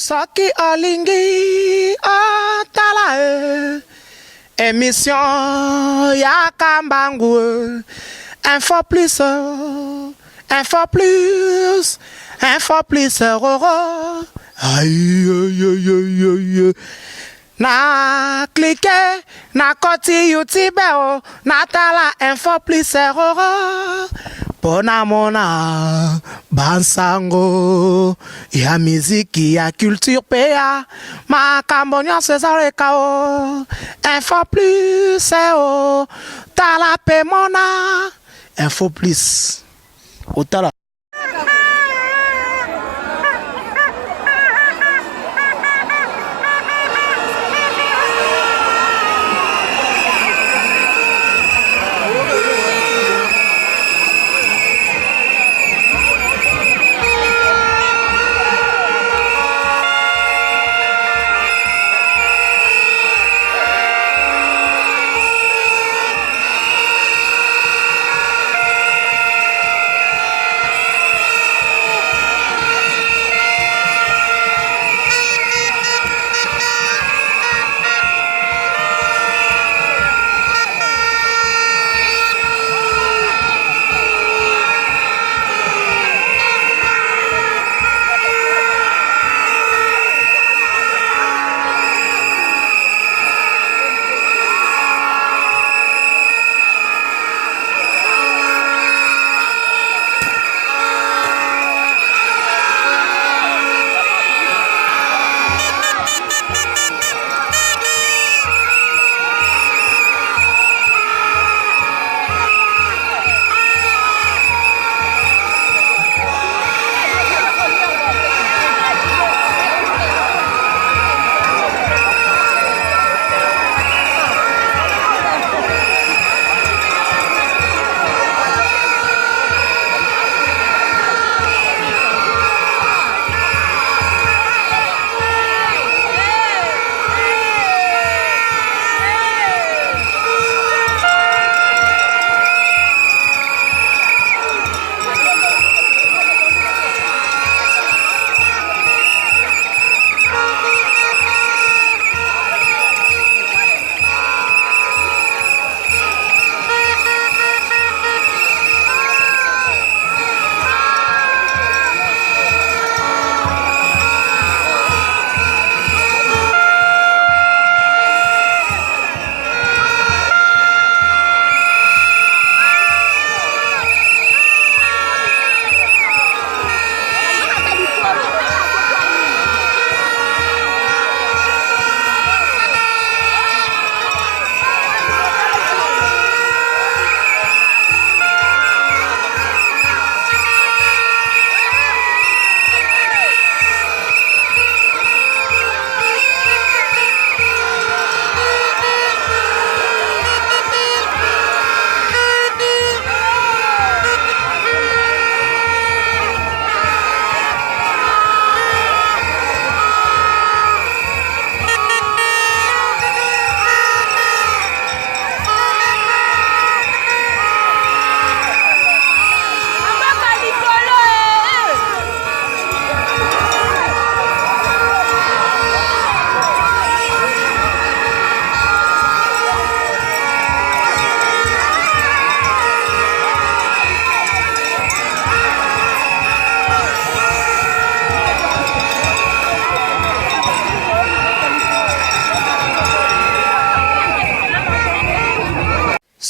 Soki olingi otala émission ya Kambangu info plus roro aïe na cliquer na koti YouTube na tala info plus roro pona mona bansango ya miziki ya culture pea makambo nyonso ezaleka info plus tala pe mona info plus otala.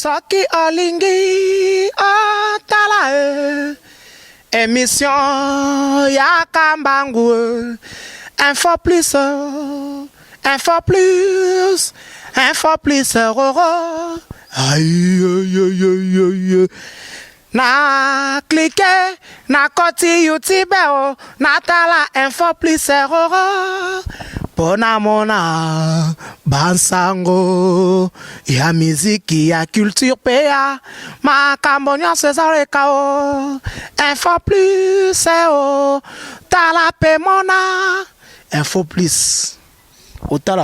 Soki olingi otala émission ya Kambangu info plus roro aïe na cliquer na koti YouTube na tala info plus roro pona mona bansango ya miziki ya culture pea makambo nyonso ezaleka info plus tala pe mona info plus otala.